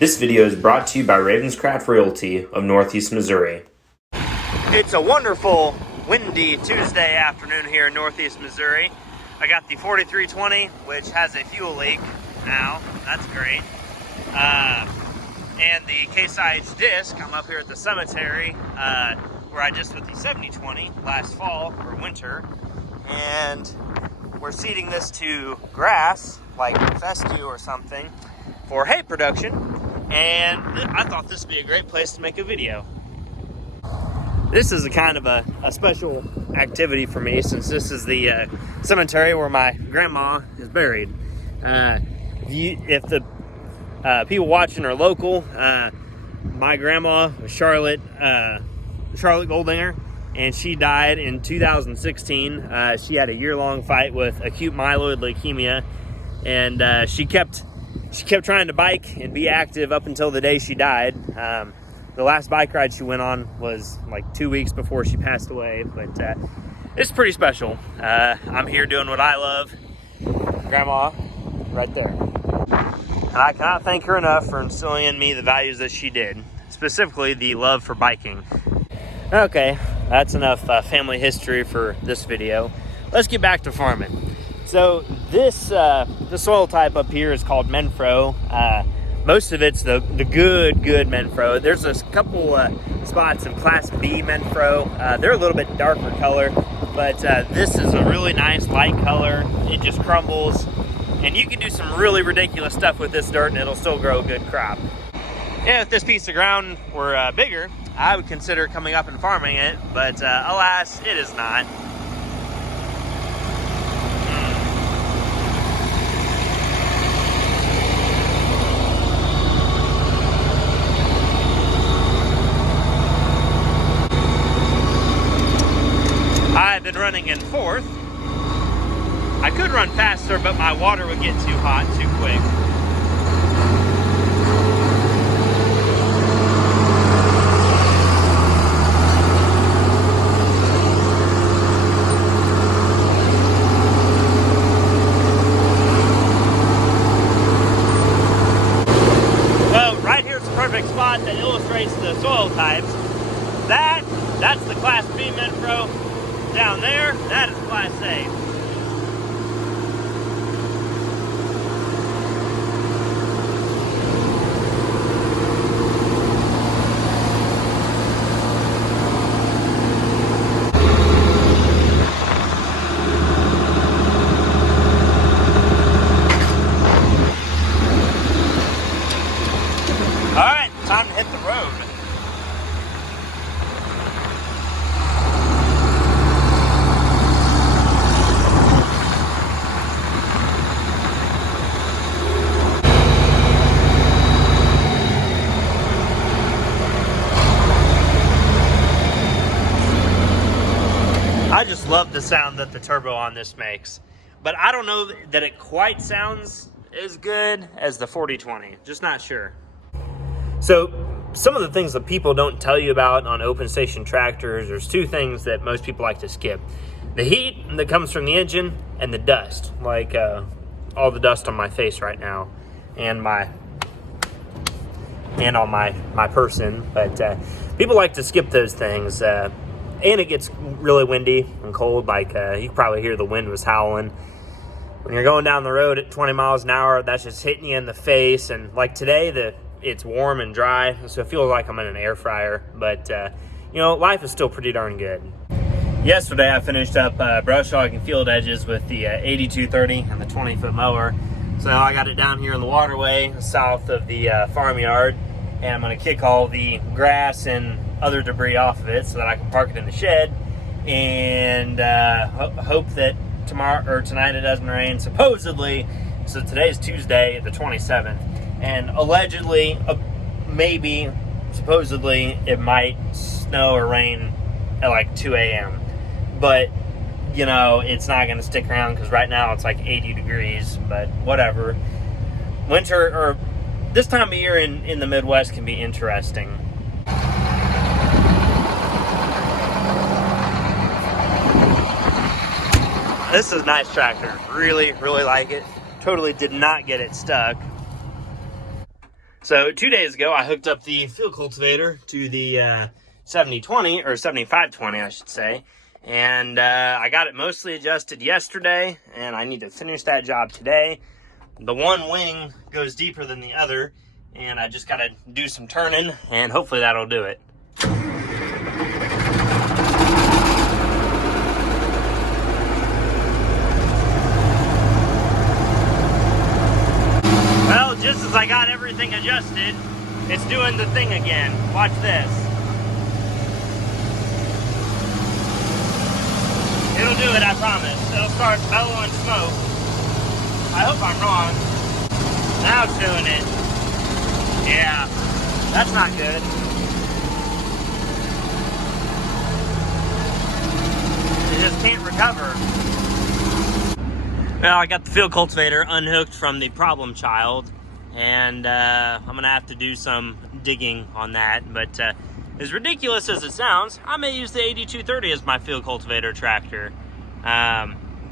This video is brought to you by Ravenscraft Realty of Northeast Missouri. It's a wonderful, windy Tuesday afternoon here in Northeast Missouri. I got the 4320, which has a fuel leak now. That's great. And the Case IH disc. I'm up here at the cemetery where I just with the 7020 last fall or winter. And we're seeding this to grass, like fescue or something, for hay production. And I thought this would be a great place to make a video. This is a kind of a special activity for me, since this is the cemetery where my grandma is buried. If the people watching are local, my grandma was Charlotte Goldinger, and she died in 2016. She had a year-long fight with acute myeloid leukemia, and she kept trying to bike and be active up until the day she died. The last bike ride she went on was like 2 weeks before she passed away, but it's pretty special. I'm here doing what I love. Grandma, right there. And I cannot thank her enough for instilling in me the values that she did, specifically the love for biking. Okay, that's enough family history for this video. Let's get back to farming. So this soil type up here is called Menfro. Most of it's the good Menfro. There's a couple spots in Class B Menfro. They're a little bit darker color, but this is a really nice light color. It just crumbles, and you can do some really ridiculous stuff with this dirt and it'll still grow a good crop. And if this piece of ground were bigger, I would consider coming up and farming it, but alas, it is not. I've been running in fourth. I could run faster, but my water would get too hot too quick. Well, right here's the perfect spot that illustrates the soil types. That's the Class B Menfro. Down there, that is Class A. All right, time to hit the road. I just love the sound that the turbo on this makes, but I don't know that it quite sounds as good as the 4020, just not sure. So some of the things that people don't tell you about on open station tractors, there's two things that most people like to skip. The heat that comes from the engine and the dust, like all the dust on my face right now and on my person, but people like to skip those things. And it gets really windy and cold, like you can probably hear the wind was howling. When you're going down the road at 20 miles an hour, that's just hitting you in the face. And like today, it's warm and dry, so it feels like I'm in an air fryer. But, life is still pretty darn good. Yesterday, I finished up brush hogging field edges with the 8230 and the 20-foot mower. So I got it down here in the waterway south of the farmyard, and I'm going to kick all the grass and other debris off of it so that I can park it in the shed, and hope that tomorrow or tonight it doesn't rain. Supposedly, so today's Tuesday, the 27th, and allegedly, supposedly, it might snow or rain at like 2 a.m. But it's not going to stick around because right now it's like 80 degrees. But whatever. Winter or this time of year in the Midwest can be interesting. This is a nice tractor. Really, really like it. Totally did not get it stuck. So 2 days ago, I hooked up the field cultivator to the 7020, or 7520, I should say. And I got it mostly adjusted yesterday, and I need to finish that job today. The one wing goes deeper than the other, and I just got to do some turning, and hopefully that'll do it. Well, just as I got everything adjusted, it's doing the thing again. Watch this. It'll do it, I promise. It'll start bellowing smoke. I hope I'm wrong. Now it's doing it. Yeah, that's not good. It just can't recover. Well, I got the field cultivator unhooked from the problem child, and I'm gonna have to do some digging on that. But as ridiculous as it sounds, I may use the 8230 as my field cultivator tractor.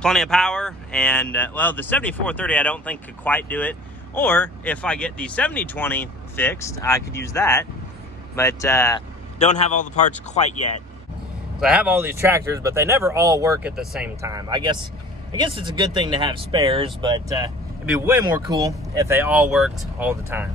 Plenty of power, and well, the 7430 I don't think could quite do it. Or if I get the 7020 fixed, I could use that. But don't have all the parts quite yet. So I have all these tractors, but they never all work at the same time. I guess it's a good thing to have spares, but it'd be way more cool if they all worked all the time.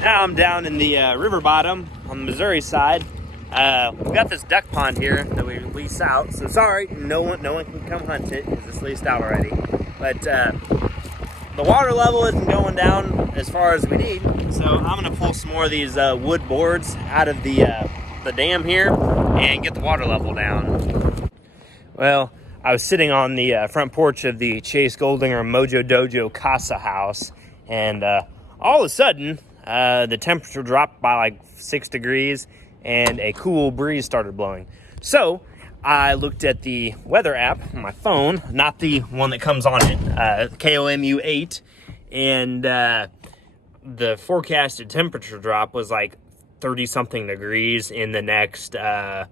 Now I'm down in the river bottom on the Missouri side. We've got this duck pond here that we lease out. So sorry, no one can come hunt it because it's leased out already. But the water level isn't going down as far as we need. So I'm gonna pull some more of these wood boards out of the dam here and get the water level down. Well, I was sitting on the front porch of the Chase Goldinger Mojo Dojo Casa house, and all of a sudden, the temperature dropped by like 6 degrees, and a cool breeze started blowing. So I looked at the weather app on my phone, not the one that comes on it, KOMU 8, and the forecasted temperature drop was like 30-something degrees in the next 5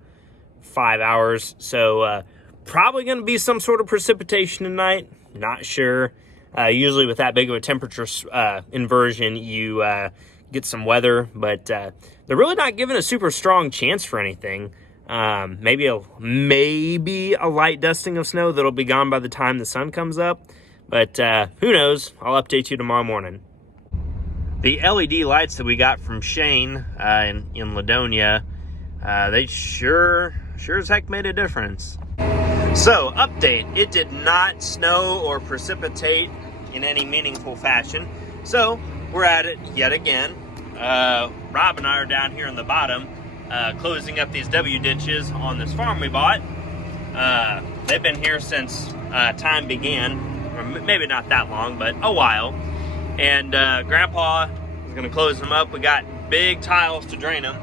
hours. So probably going to be some sort of precipitation tonight. Not sure. Usually with that big of a temperature inversion, you get some weather, but they're really not giving a super strong chance for anything. Maybe a light dusting of snow that'll be gone by the time the sun comes up. But who knows? I'll update you tomorrow morning. The LED lights that we got from Shane in Ladonia, they sure as heck made a difference. So, update. It did not snow or precipitate in any meaningful fashion. So, we're at it yet again. Rob and I are down here in the bottom, closing up these W ditches on this farm we bought. They've been here since time began, or maybe not that long, but a while. And Grandpa is going to close them up. We got big tiles to drain them,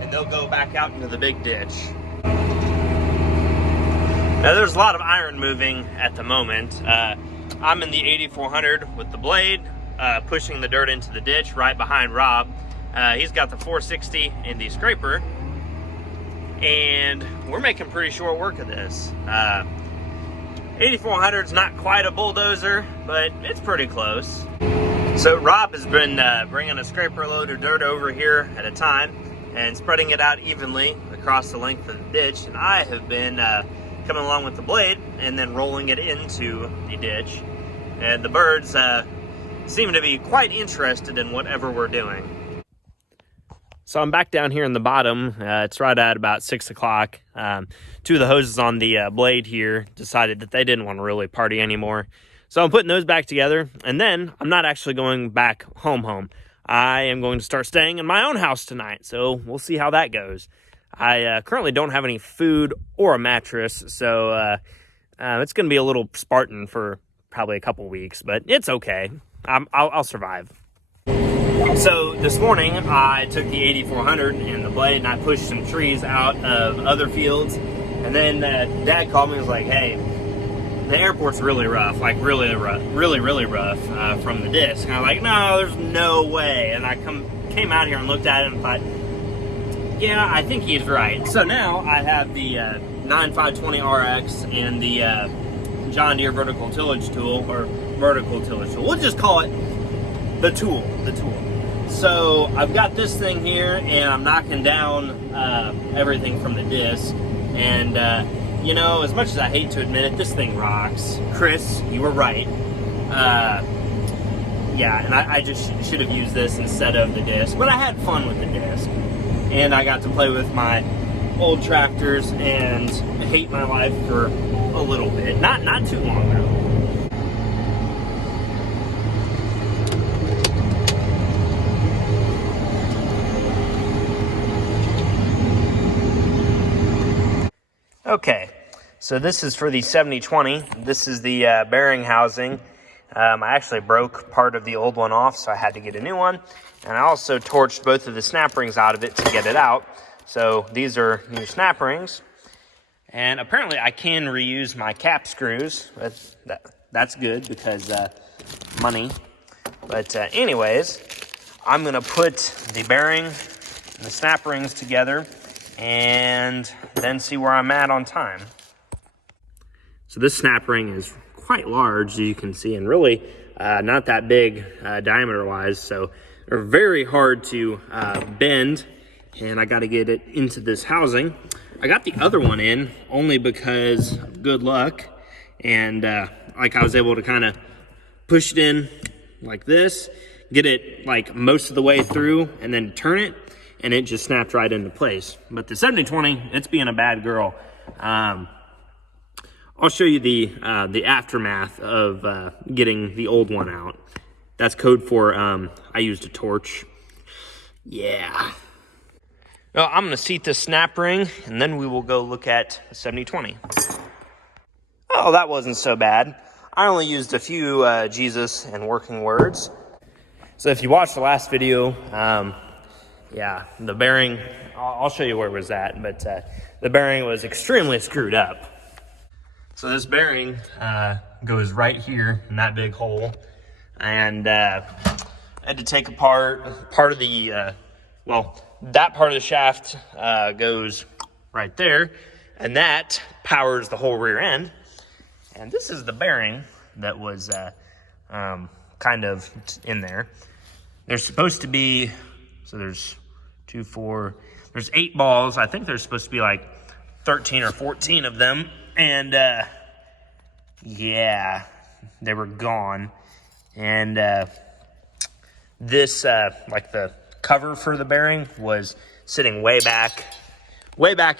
and they'll go back out into the big ditch. Now, there's a lot of iron moving at the moment. I'm in the 8400 with the blade, pushing the dirt into the ditch right behind Rob. He's got the 460 in the scraper, and we're making pretty short work of this. 8400 is not quite a bulldozer, but it's pretty close. So Rob has been bringing a scraper load of dirt over here at a time and spreading it out evenly across the length of the ditch, and I have been coming along with the blade and then rolling it into the ditch. And the birds seem to be quite interested in whatever we're doing. So I'm back down here in the bottom. It's right at about 6 o'clock. Two of the hoses on the blade here decided that they didn't want to really party anymore. So I'm putting those back together, and then I'm not actually going back home. I am going to start staying in my own house tonight, so we'll see how that goes. I currently don't have any food or a mattress, so it's going to be a little Spartan for probably a couple weeks, but it's okay. I'll survive. So this morning, I took the 8400 and the blade, and I pushed some trees out of other fields, and then Dad called me and was like, hey, the airport's really rough, like really rough from the disc. And I'm like, no, there's no way. And I came out here and looked at it and thought, yeah, I think he's right. So now I have the 9520RX and the John Deere vertical tillage tool, or vertical tillage tool. We'll just call it the tool. So I've got this thing here, and I'm knocking down everything from the disc. And you know, as much as I hate to admit it, this thing rocks. Chris, you were right. Yeah, and I just should have used this instead of the disc. But I had fun with the disc, and I got to play with my old tractors and hate my life for a little bit. Not too long though. Okay, so this is for the 7020. This is the bearing housing. I actually broke part of the old one off, so I had to get a new one. And I also torched both of the snap rings out of it to get it out. So these are new snap rings. And apparently I can reuse my cap screws. That's good because money. But anyways, I'm going to put the bearing and the snap rings together and then see where I'm at on time. So this snap ring is quite large, as you can see, and really not that big diameter-wise, so they're very hard to bend, and I got to get it into this housing. I got the other one in only because of good luck, and like I was able to kind of push it in like this, get it like most of the way through, and then turn it, and it just snapped right into place. But the 7020, it's being a bad girl. I'll show you the aftermath of getting the old one out. That's code for I used a torch. Yeah. Well, I'm gonna seat this snap ring, and then we will go look at the 7020. Oh, that wasn't so bad. I only used a few Jesus and working words. So if you watched the last video, yeah, the bearing, I'll show you where it was at, but the bearing was extremely screwed up. So this bearing goes right here in that big hole, and I had to take apart part of the, well, that part of the shaft goes right there, and that powers the whole rear end. And this is the bearing that was kind of in there. There's supposed to be, so there's 2, 4, there's 8 balls. I think there's supposed to be like 13 or 14 of them. And yeah, they were gone. And this, like the cover for the bearing was sitting way back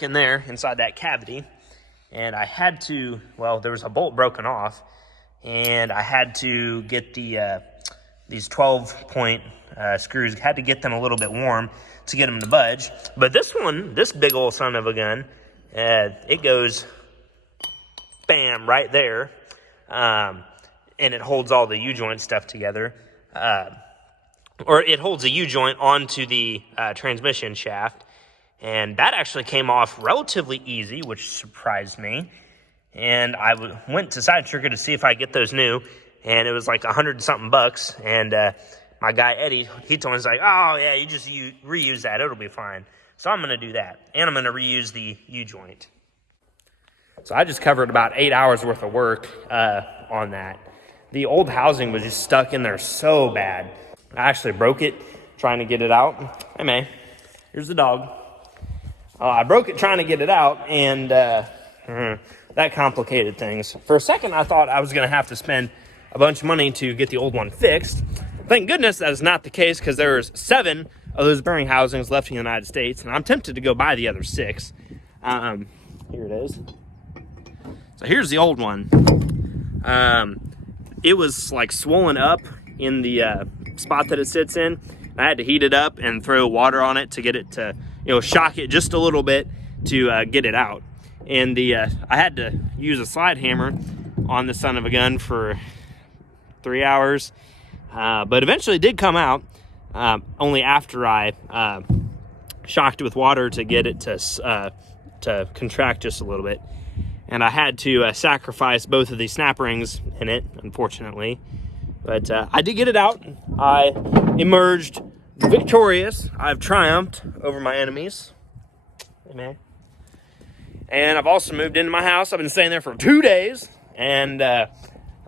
in there inside that cavity. And I had to, well, there was a bolt broken off, and I had to get the these 12-point screws, had to get them a little bit warm to get them to budge. But this one, this big old son of a gun, it goes bam right there, and it holds all the U-joint stuff together, or it holds a U-joint onto the transmission shaft, and that actually came off relatively easy, which surprised me. And I went to Side Trigger to see if I could get those new, and it was like $100-something bucks. And my guy Eddie, he told me, he's like, "Oh yeah, you just reuse that; it'll be fine." So I'm gonna do that, and I'm gonna reuse the U-joint. So I just covered about 8 hours worth of work on that. The old housing was just stuck in there so bad. I actually broke it trying to get it out. Hey man, here's the dog. I broke it trying to get it out, and that complicated things. For a second, I thought I was going to have to spend a bunch of money to get the old one fixed. Thank goodness that is not the case, because there's 7 of those bearing housings left in the United States, and I'm tempted to go buy the other 6. Here it is. So here's the old one. It was like swollen up in the spot that it sits in. I had to heat it up and throw water on it to get it to, shock it just a little bit to get it out. And I had to use a slide hammer on the son of a gun for 3 hours, but eventually it did come out, only after I shocked it with water to get it to contract just a little bit. And I had to sacrifice both of these snap rings in it, unfortunately. But I did get it out. I emerged victorious. I've triumphed over my enemies. Amen. And I've also moved into my house. I've been staying there for 2 days, and I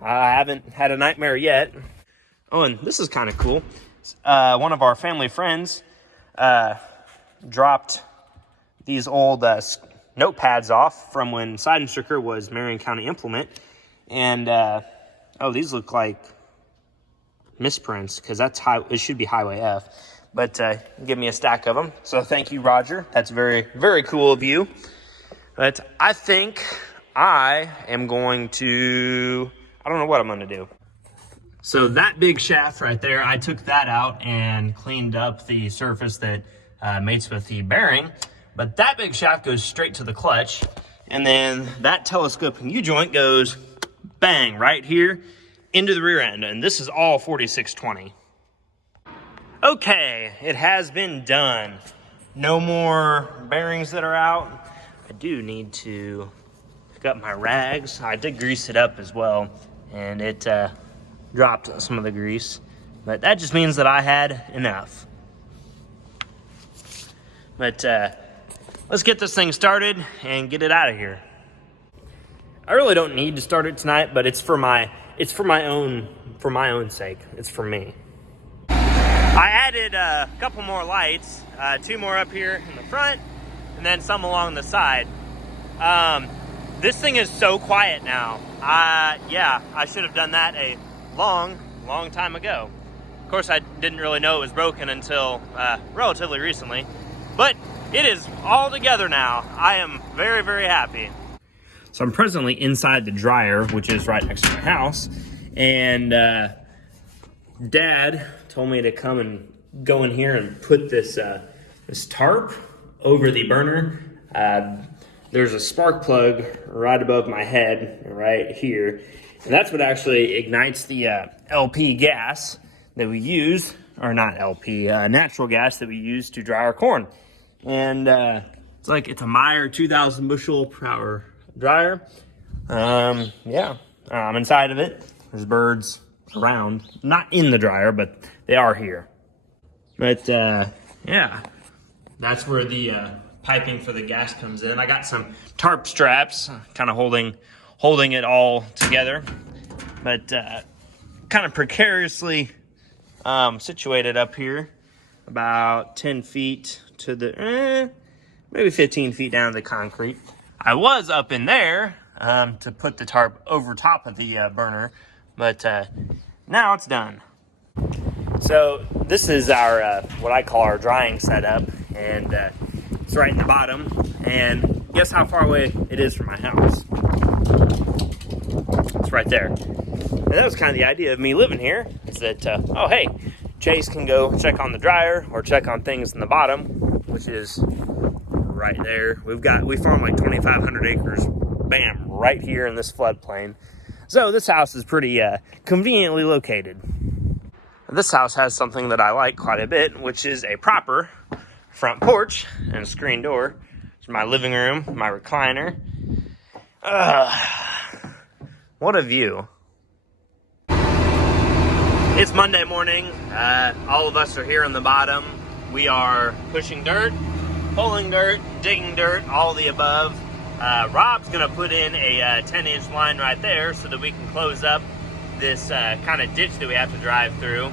haven't had a nightmare yet. Oh, and this is kind of cool. one of our family friends dropped these old notepads off from when Seidenstricker was Marion County Implement. And, oh, these look like misprints because it should be Highway F. But give me a stack of them. So thank you, Roger. That's very, very cool of you. But I think I am going to, I don't know what I'm going to do. So that big shaft right there, I took that out and cleaned up the surface that mates with the bearing. But that big shaft goes straight to the clutch. And then that telescoping U-joint goes bang right here into the rear end. And this is all 4620. Okay, it has been done. No more bearings that are out. I do need to pick up my rags. I did grease it up as well, and it dropped some of the grease. But that just means that I had enough. But let's get this thing started and get it out of here. I really don't need to start it tonight, but it's for my own sake. It's for me. I added a couple more lights, 2 more up here in the front, and then some along the side. This thing is so quiet now. Yeah, I should have done that a long time ago. Of course, I didn't really know it was broken until relatively recently, but it is all together now. I am very, very happy. So I'm presently inside the dryer, which is right next to my house, and Dad told me to come and go in here and put this tarp over the burner. There's a spark plug right above my head, right here. And that's what actually ignites the LP gas that we use, or not LP, natural gas that we use to dry our corn. And it's a Meyer 2,000 bushel per hour dryer. Yeah, I'm inside of it. There's birds around, not in the dryer, but they are here. But yeah, that's where the piping for the gas comes in. I got some tarp straps kind of holding it all together, but kind of precariously situated up here, about 10 feet to the maybe 15 feet down to the concrete. I was up in there to put the tarp over top of the burner, but now it's done. So this is our what I call our drying setup, and it's right in the bottom. And guess how far away it is from my house? It's right there. And that was kind of the idea of me living here, is that oh hey, Chase can go check on the dryer or check on things in the bottom, which is right there. We farm like 2,500 acres, bam, right here in this floodplain. So this house is pretty conveniently located. This house has something that I like quite a bit, which is a proper front porch and a screen door. It's my living room, my recliner. What a view. It's Monday morning. All of us are here on the bottom. We are pushing dirt, pulling dirt, digging dirt, all of the above. Rob's gonna put in a 10-inch line right there so that we can close up this kind of ditch that we have to drive through.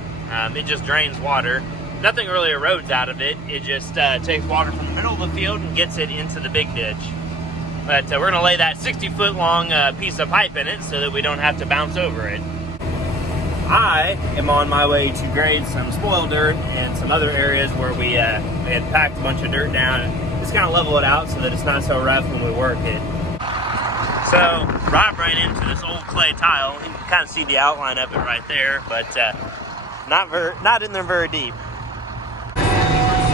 It just drains water. Nothing really erodes out of it. It just takes water from the middle of the field and gets it into the big ditch. But we're gonna lay that 60-foot long piece of pipe in it so that we don't have to bounce over it. I am on my way to grade some spoil dirt and some other areas where we had packed a bunch of dirt down and just kind of level it out so that it's not so rough when we work it. So Rob ran into this old clay tile. You can kind of see the outline of it right there, but not in there very deep.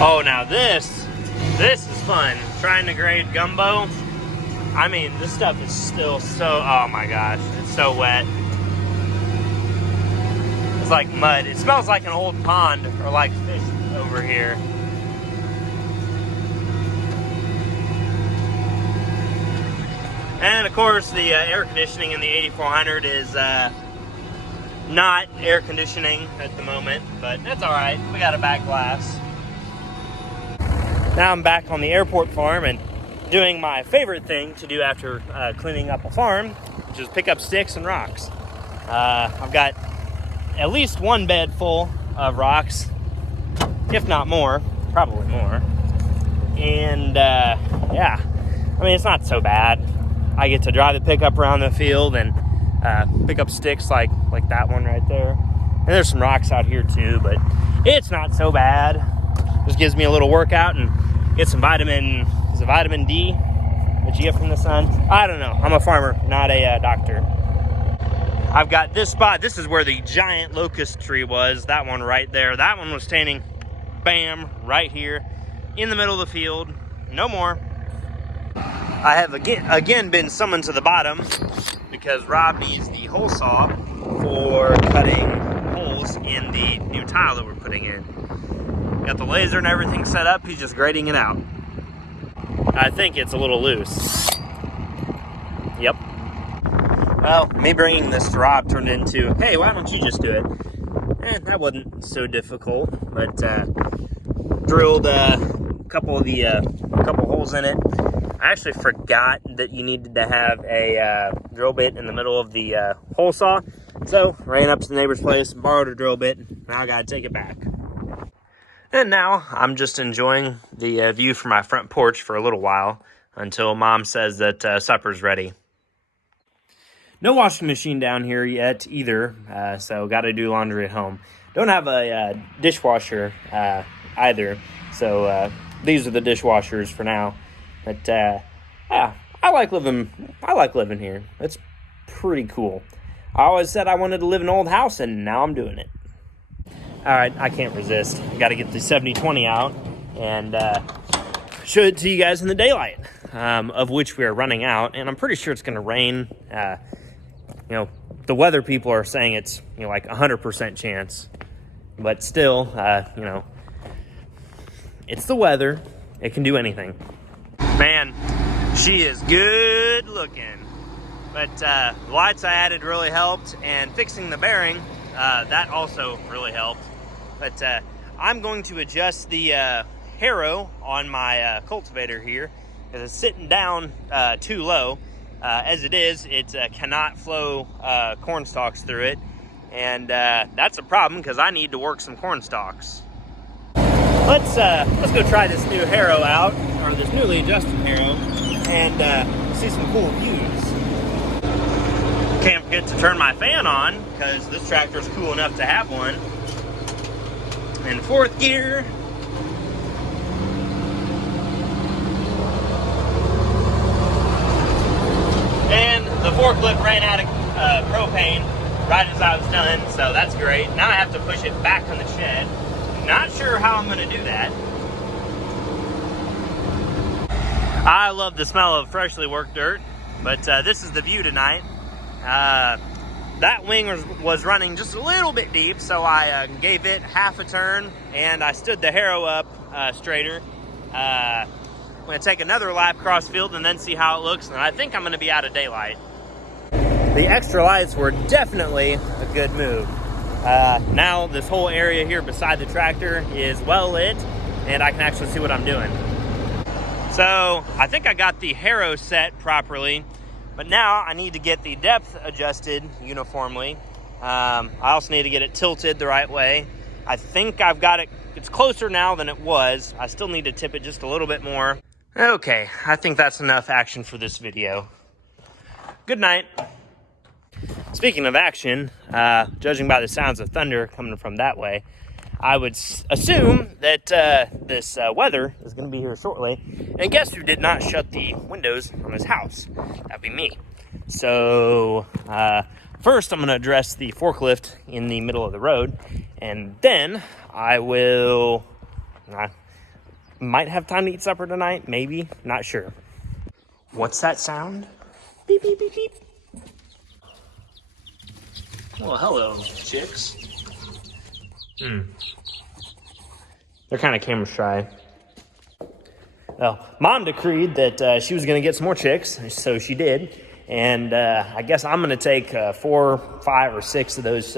Oh, now this is fun. Trying to grade gumbo. I mean, this stuff is still so, oh my gosh, it's so wet. It's like mud. It smells like an old pond or like fish over here. And of course, the air conditioning in the 8400 is not air conditioning at the moment, but that's all right. We got a back glass. Now I'm back on the airport farm and doing my favorite thing to do after cleaning up a farm, which is pick up sticks and rocks. I've got at least one bed full of rocks, if not more, probably more. And yeah, I mean, it's not so bad. I get to drive the pickup around the field and pick up sticks like that one right there. And there's some rocks out here too, but it's not so bad. Just gives me a little workout and get some vitamin D that you get from the sun. I don't know. I'm a farmer, not a doctor. I've got this spot. This is where the giant locust tree was. That one right there. That one was standing, bam, right here in the middle of the field. No more. I have again been summoned to the bottom because Rob needs the hole saw for cutting holes in the new tile that we're putting in. Got the laser and everything set up. He's just grading it out. I think it's a little loose. Yep. Well, me bringing this to Rob turned into, hey, why don't you just do it? That wasn't so difficult, but drilled a couple holes in it. I actually forgot that you needed to have a drill bit in the middle of the hole saw. So, ran up to the neighbor's place, borrowed a drill bit. Now I gotta take it back. And now I'm just enjoying the view from my front porch for a little while until Mom says that supper's ready. No washing machine down here yet either, so gotta do laundry at home. Don't have a dishwasher either, so these are the dishwashers for now. But yeah, I like living here. It's pretty cool. I always said I wanted to live in an old house, and now I'm doing it. All right, I can't resist. I got to get the 70-20 out and show it to you guys in the daylight, of which we are running out. And I'm pretty sure it's going to rain. The weather people are saying it's like 100% chance, but still, it's the weather. It can do anything. Man, she is good looking. But the lights I added really helped, and fixing the bearing, that also really helped. But I'm going to adjust the harrow on my cultivator here, because it's sitting down too low. As it is, it cannot flow corn stalks through it, and that's a problem because I need to work some corn stalks. Let's go try this new harrow out, or this newly adjusted harrow, and see some cool views. Can't forget to turn my fan on because this tractor is cool enough to have one. In fourth gear. And the forklift ran out of propane right as I was done, so that's great. Now I have to push it back on the shed. Not sure how I'm going to do that. I love the smell of freshly worked dirt, but this is the view tonight. That wing was running just a little bit deep, so I gave it half a turn, and I stood the harrow up straighter. I'm going to take another lap across field and then see how it looks, and I think I'm going to be out of daylight. The extra lights were definitely a good move. Now this whole area here beside the tractor is well lit, and I can actually see what I'm doing. So I think I got the harrow set properly, but now I need to get the depth adjusted uniformly. I also need to get it tilted the right way. I think I've got it. It's closer now than it was. I still need to tip it just a little bit more. Okay, I think that's enough action for this video. Good night. Speaking of action, judging by the sounds of thunder coming from that way, I would assume that this weather is going to be here shortly. And guess who did not shut the windows on his house? That'd be me. So first I'm going to address the forklift in the middle of the road, and then I will... might have time to eat supper tonight, maybe, not sure. What's that sound? Beep, beep, beep, beep. Well, hello, chicks. They're kind of camera shy. Well, Mom decreed that she was going to get some more chicks, so she did. And I guess I'm going to take 4, 5, or 6 of those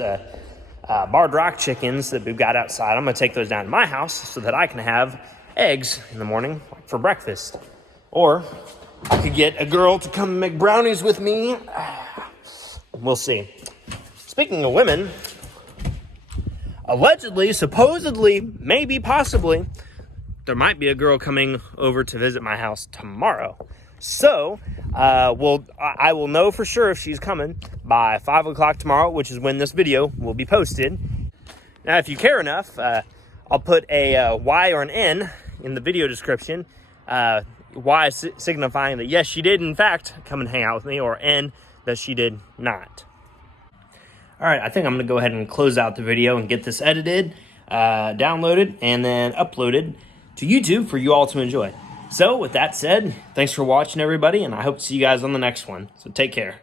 barred rock chickens that we've got outside. I'm going to take those down to my house so that I can have eggs in the morning for breakfast. Or I could get a girl to come make brownies with me. We'll see. Speaking of women, allegedly, supposedly, maybe, possibly, there might be a girl coming over to visit my house tomorrow. So, I will know for sure if she's coming by 5 o'clock tomorrow, which is when this video will be posted. Now, if you care enough, I'll put a Y or an N in the video description. Y signifying that, yes, she did, in fact, come and hang out with me, or N, that she did not. All right, I think I'm going to go ahead and close out the video and get this edited, downloaded, and then uploaded to YouTube for you all to enjoy. So with that said, thanks for watching, everybody, and I hope to see you guys on the next one. So take care.